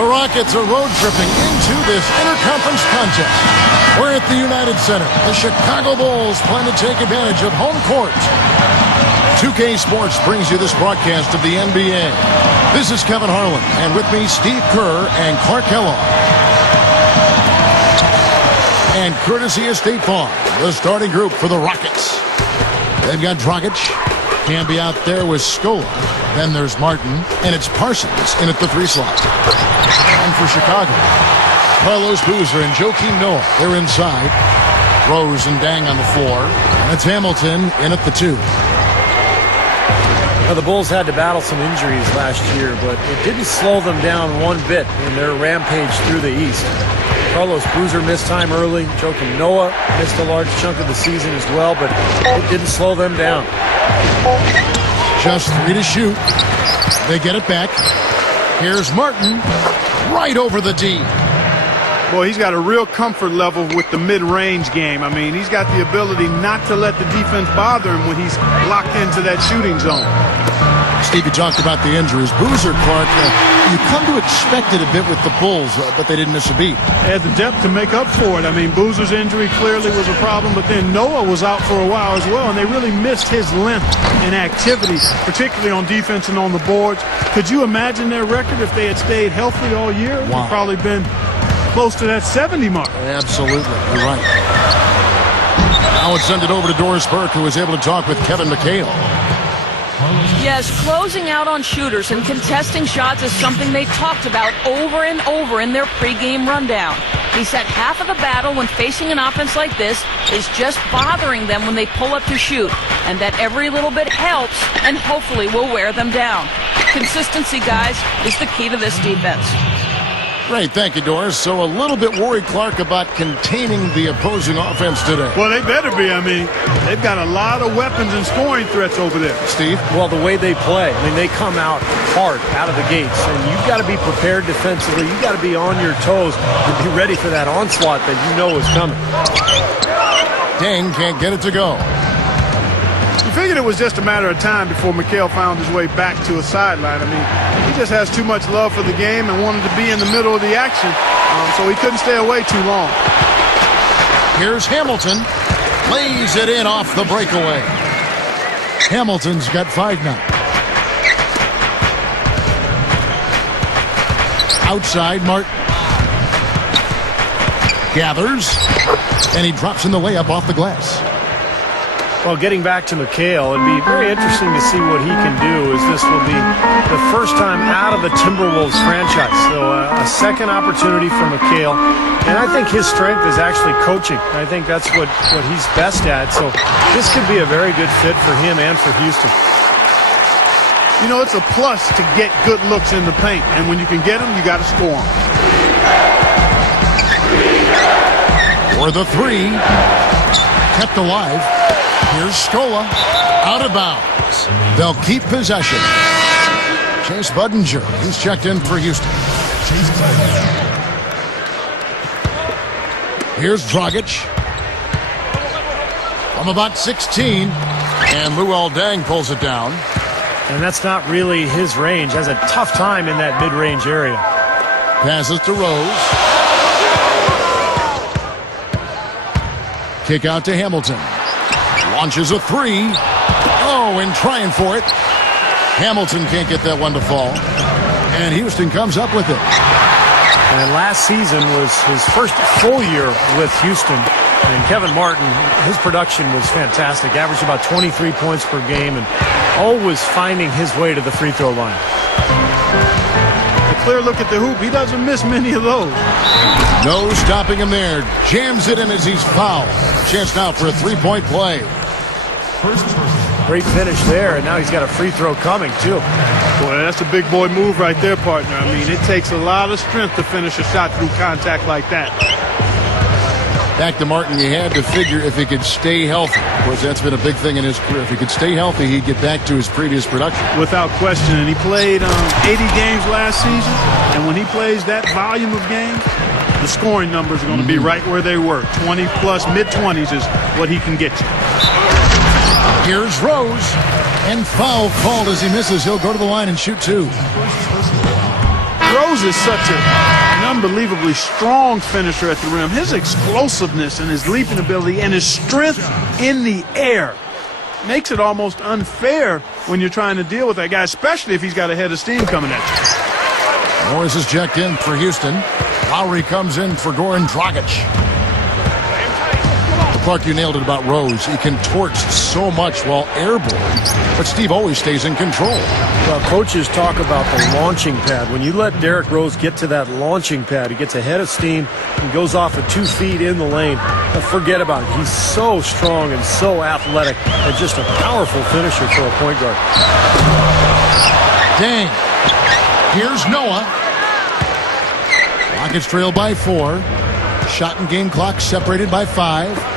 The Rockets are road tripping into this interconference contest. We're at the United Center. The Chicago Bulls plan to take advantage of home court. 2K Sports brings you this broadcast of the NBA. This is Kevin Harlan, and with me, Steve Kerr and Clark Kellogg. And courtesy of State Farm, the starting group for the Rockets. They've got Dragic. Can be out there with Scola. Then there's Martin, and it's Parsons in at the 3 slot. And for Chicago, Carlos Boozer and Joakim Noah, they're inside. Rose and Dang on the floor. And it's Hamilton in at the 2. Now, the Bulls had to battle some injuries last year, but it didn't slow them down one bit in their rampage through the East. Carlos Boozer missed time early. Joakim Noah missed a large chunk of the season as well, but it didn't slow them down. Just 3 to shoot. They get it back. Here's Martin right over the D. Boy, he's got a real comfort level with the mid-range game. I mean, he's got the ability not to let the defense bother him when he's locked into that shooting zone. Steve, you talked about the injuries. Boozer, Clark, you come to expect it a bit with the Bulls, but they didn't miss a beat. They had the depth to make up for it. I mean, Boozer's injury clearly was a problem, but then Noah was out for a while as well, and they really missed his length and activity, particularly on defense and on the boards. Could you imagine their record if they had stayed healthy all year? Wow. It would have probably been close to that 70 mark. Absolutely. You're right. Now let's send it over to Doris Burke, who was able to talk with Kevin McHale. Yes, closing out on shooters and contesting shots is something they talked about over and over in their pregame rundown. He said half of the battle when facing an offense like this is just bothering them when they pull up to shoot, and that every little bit helps and hopefully will wear them down. Consistency, guys, is the key to this defense. Great, thank you, Doris. So a little bit worried, Clark, about containing the opposing offense today. Well, they better be. I mean, they've got a lot of weapons and scoring threats over there. Steve? Well, the way they play, I mean, they come out hard out of the gates, and you've got to be prepared defensively. You've got to be on your toes and be ready for that onslaught that you know is coming. Dang can't get it to go. You figured it was just a matter of time before McHale found his way back to a sideline. I mean, he just has too much love for the game and wanted to be in the middle of the action, so he couldn't stay away too long. Here's Hamilton. Lays it in off the breakaway. Hamilton's got 5 now. Outside, Martin. Gathers. And he drops in the layup off the glass. Well, getting back to McHale, it'd be very interesting to see what he can do, as this will be the first time out of the Timberwolves franchise. So a second opportunity for McHale. And I think his strength is actually coaching. I think that's what he's best at. So this could be a very good fit for him and for Houston. You know, it's a plus to get good looks in the paint. And when you can get them, you got to score them. For the 3. Kept alive. Here's Scola, out of bounds. They'll keep possession. Chase Budinger, he's checked in for Houston. Here's Dragic. From about 16, and Luol Deng pulls it down. And that's not really his range. Has a tough time in that mid-range area. Passes to Rose. Kick out to Hamilton. Launches a 3. Oh, and trying for it. Hamilton can't get that one to fall. And Houston comes up with it. And last season was his first full year with Houston. And Kevin Martin, his production was fantastic. Averaged about 23 points per game and always finding his way to the free throw line. A clear look at the hoop. He doesn't miss many of those. No stopping him there. Jams it in as he's fouled. Chance now for a 3-point play. Great finish there, and now he's got a free throw coming, too. Boy, that's a big boy move right there, partner. I mean, it takes a lot of strength to finish a shot through contact like that. Back to Martin, he had to figure if he could stay healthy. Of course, that's been a big thing in his career. If he could stay healthy, he'd get back to his previous production. Without question, and he played 80 games last season, and when he plays that volume of games, the scoring numbers are going to be right where they were. 20-plus, mid-20s is what he can get you. Here's Rose, and foul called as he misses. He'll go to the line and shoot 2. Rose is such an unbelievably strong finisher at the rim. His explosiveness and his leaping ability and his strength in the air makes it almost unfair when you're trying to deal with that guy, especially if he's got a head of steam coming at you. Morris is checked in for Houston. Lowry comes in for Goran Dragic. Clark, you nailed it about Rose. He contorts so much while airborne, but Steve always stays in control. Well, coaches talk about the launching pad. When you let Derrick Rose get to that launching pad, he gets a head of steam and goes off at 2 feet in the lane. But forget about it. He's so strong and so athletic and just a powerful finisher for a point guard. Dang. Here's Noah. Rockets trail by 4. Shot and game clock separated by 5.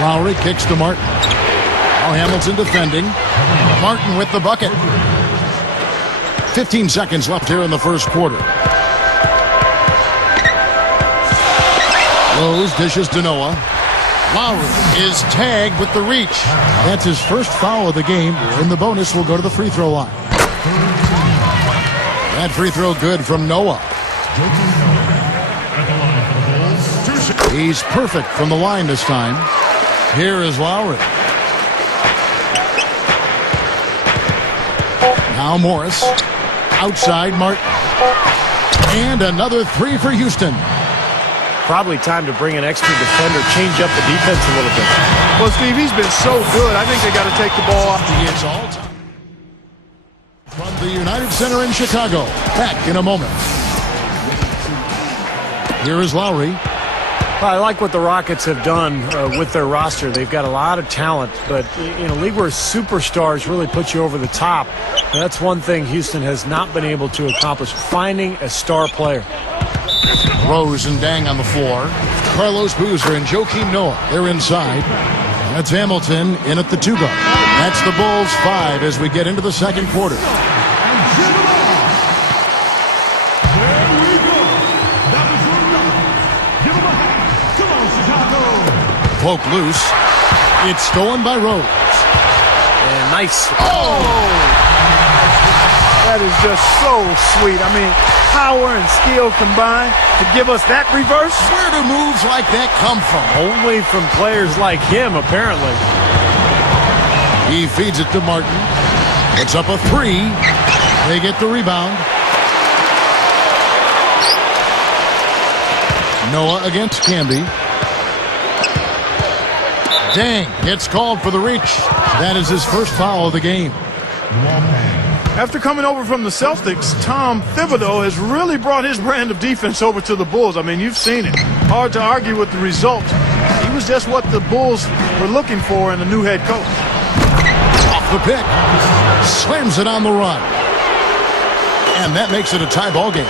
Lowry kicks to Martin. Now Hamilton defending. Martin with the bucket. 15 seconds left here in the first quarter. Rose dishes to Noah. Lowry is tagged with the reach. That's his first foul of the game, and the bonus will go to the free throw line. That free throw good from Noah. He's perfect from the line this time. Here is Lowry. Now Morris. Outside Martin. And another 3 for Houston. Probably time to bring an extra defender, change up the defense a little bit. Well, Steve, he's been so good. I think they got to take the ball off. It's all time. From the United Center in Chicago. Back in a moment. Here is Lowry. I like what the Rockets have done with their roster. They've got a lot of talent, but in a league where superstars really put you over the top, that's one thing Houston has not been able to accomplish, finding a star player. Rose and Dang on the floor. Carlos Boozer and Joakim Noah, they're inside. That's Hamilton in at the 2 guard. That's the Bulls 5 as we get into the second quarter. Poke loose. It's stolen by Rose. And nice. Oh! That is just so sweet. I mean, power and skill combined to give us that reverse. Where do moves like that come from? Only from players like him, apparently. He feeds it to Martin. It's up a 3. They get the rebound. Noah against Camby. Dang gets called for the reach. That is his first foul of the game. After coming over from the Celtics, Tom Thibodeau has really brought his brand of defense over to the Bulls. I mean, you've seen it. Hard to argue with the result. He was just what the Bulls were looking for in a new head coach. Off the pick. Slams it on the run. And that makes it a tie ball game.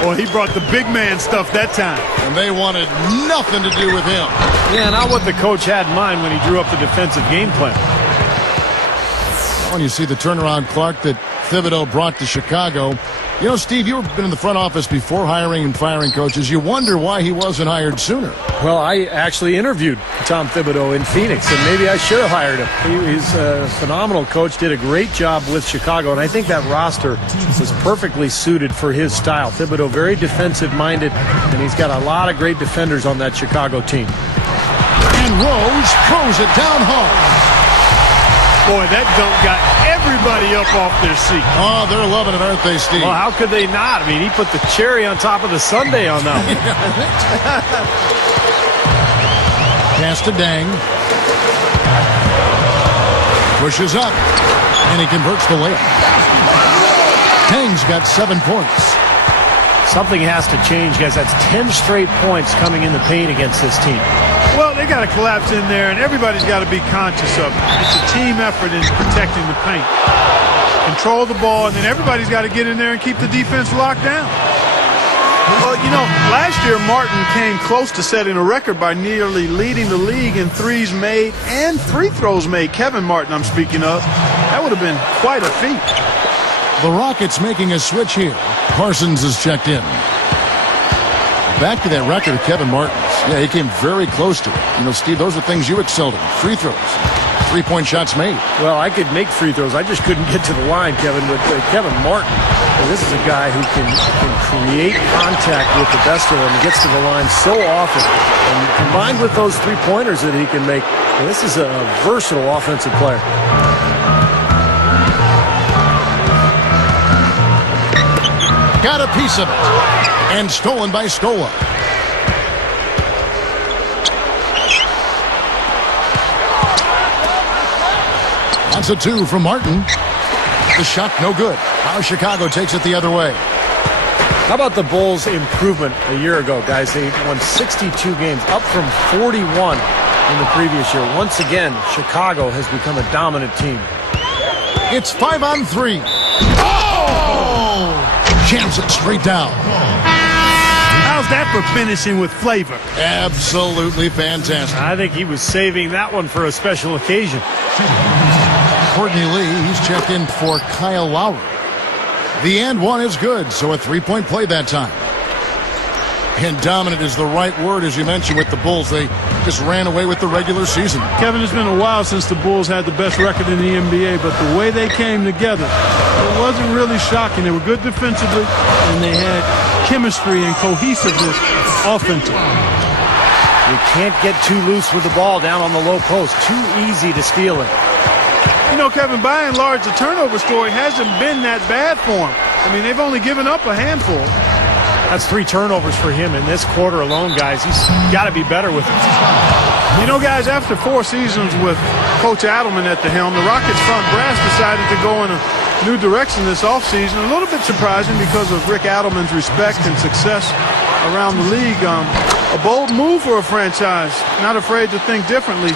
Well, he brought the big man stuff that time. And they wanted nothing to do with him. Yeah, not what the coach had in mind when he drew up the defensive game plan. When you see the turnaround, Clark, that Thibodeau brought to Chicago. You know, Steve, you've been in the front office before hiring and firing coaches. You wonder why he wasn't hired sooner. Well, I actually interviewed Tom Thibodeau in Phoenix, and maybe I should have hired him. He's a phenomenal coach, did a great job with Chicago, and I think that roster was perfectly suited for his style. Thibodeau, very defensive-minded, and he's got a lot of great defenders on that Chicago team. And Rose throws it down hard. Boy, that dunk got everybody up off their seat. Oh, they're loving it, aren't they, Steve? Well, how could they not? I mean, he put the cherry on top of the sundae on that one. Pass to Dang. Pushes up, and he converts the layup. Dang's got 7 points. Something has to change, guys. That's 10 straight points coming in the paint against this team. Well, they got to collapse in there, and everybody's got to be conscious of it. It's a team effort in protecting the paint. Control the ball, and then everybody's got to get in there and keep the defense locked down. Well, you know, last year Martin came close to setting a record by nearly leading the league in threes made and free throws made. Kevin Martin, I'm speaking of. That would have been quite a feat. The Rockets making a switch here. Parsons is checked in. Back to that record of Kevin Martin's. Yeah, he came very close to it. You know, Steve, those are things you excelled in. Free throws. 3-point shots made. Well, I could make free throws. I just couldn't get to the line, Kevin. With Kevin Martin, this is a guy who can create contact with the best of them. He gets to the line so often. And combined with those three-pointers that he can make, this is a versatile offensive player. Got a piece of it. And stolen by Scola. That's a 2 from Martin. The shot no good. Now Chicago takes it the other way. How about the Bulls' improvement a year ago, guys? They won 62 games, up from 41 in the previous year. Once again, Chicago has become a dominant team. It's 5-on-3. Oh! Jams it straight down. How's that for finishing with flavor? Absolutely fantastic. I think he was saving that one for a special occasion. Courtney Lee, he's checked in for Kyle Lowry. The and one is good, so a 3-point play that time. And dominant is the right word, as you mentioned, with the Bulls. They just ran away with the regular season. Kevin, it's been a while since the Bulls had the best record in the NBA, but the way they came together, it wasn't really shocking. They were good defensively, and they had chemistry and cohesiveness offensively. You can't get too loose with the ball down on the low post. Too easy to steal it. You know, Kevin, by and large, the turnover story hasn't been that bad for him. I mean, they've only given up a handful. That's 3 turnovers for him in this quarter alone, guys. He's got to be better with it. You know, guys, after 4 seasons with Coach Adelman at the helm, the Rockets front brass decided to go in a new direction this offseason. A little bit surprising because of Rick Adelman's respect and success around the league. A bold move for a franchise, not afraid to think differently.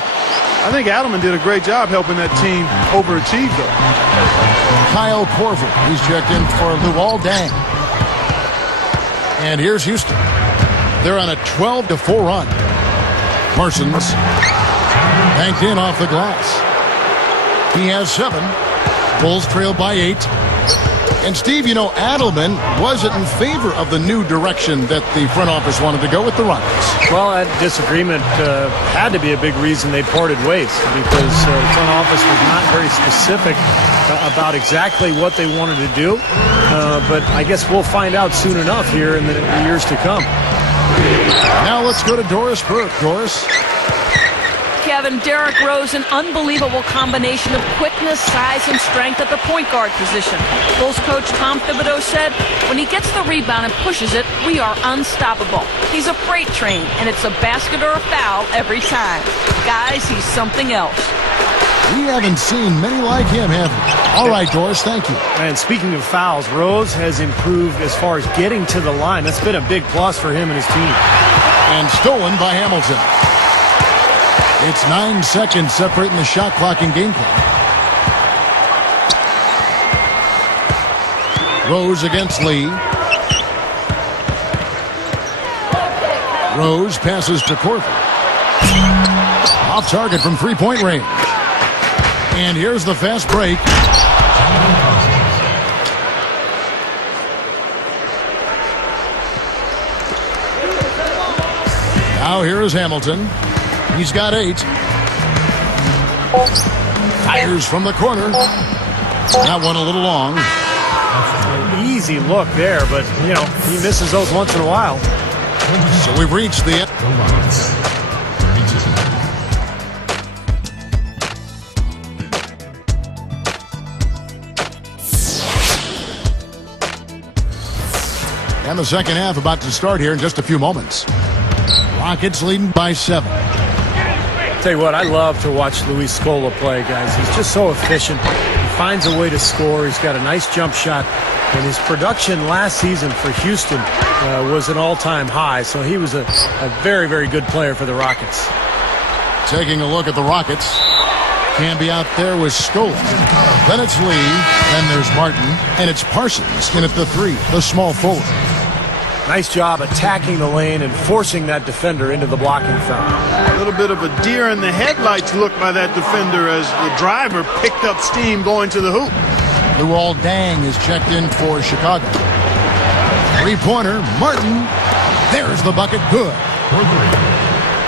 I think Adelman did a great job helping that team overachieve, though. Kyle Korver, he's checked in for Luol Deng. And here's Houston. They're on a 12-4 run. Parsons banked in off the glass. He has 7. Bulls trail by 8. And Steve, you know, Adelman wasn't in favor of the new direction that the front office wanted to go with the Rockets. Well, that disagreement had to be a big reason they parted ways, because the front office was not very specific about exactly what they wanted to do. But I guess we'll find out soon enough here in the years to come. Now let's go to Doris Burke. Doris. Kevin, Derrick Rose, an unbelievable combination of quickness, size, and strength at the point guard position. Bulls coach Tom Thibodeau said, when he gets the rebound and pushes it, we are unstoppable. He's a freight train, and it's a basket or a foul every time. Guys, he's something else. We haven't seen many like him, have we? All right, Doris, thank you. And speaking of fouls, Rose has improved as far as getting to the line. That's been a big plus for him and his team. And stolen by Hamilton. It's 9 seconds separating the shot clock and game clock. Rose against Lee. Rose passes to Korver. Off target from 3-point range. And here's the fast break. Now here is Hamilton. He's got 8. Fires from the corner. That one a little long. Easy look there, but, you know, he misses those once in a while. So we've reached the end. And the second half about to start here in just a few moments. Rockets leading by 7. Tell you what, I love to watch Luis Scola play, guys. He's just so efficient. He finds a way to score. He's got a nice jump shot. And his production last season for Houston was an all-time high. So he was a very, very good player for the Rockets. Taking a look at the Rockets. Camby out there with Scola. Then it's Lee. Then there's Martin. And it's Parsons in at the 3, the small forward. Nice job attacking the lane and forcing that defender into the blocking foul. A little bit of a deer in the headlights look by that defender as the driver picked up steam going to the hoop. Luol Deng is checked in for Chicago. 3-pointer, Martin. There's the bucket, good.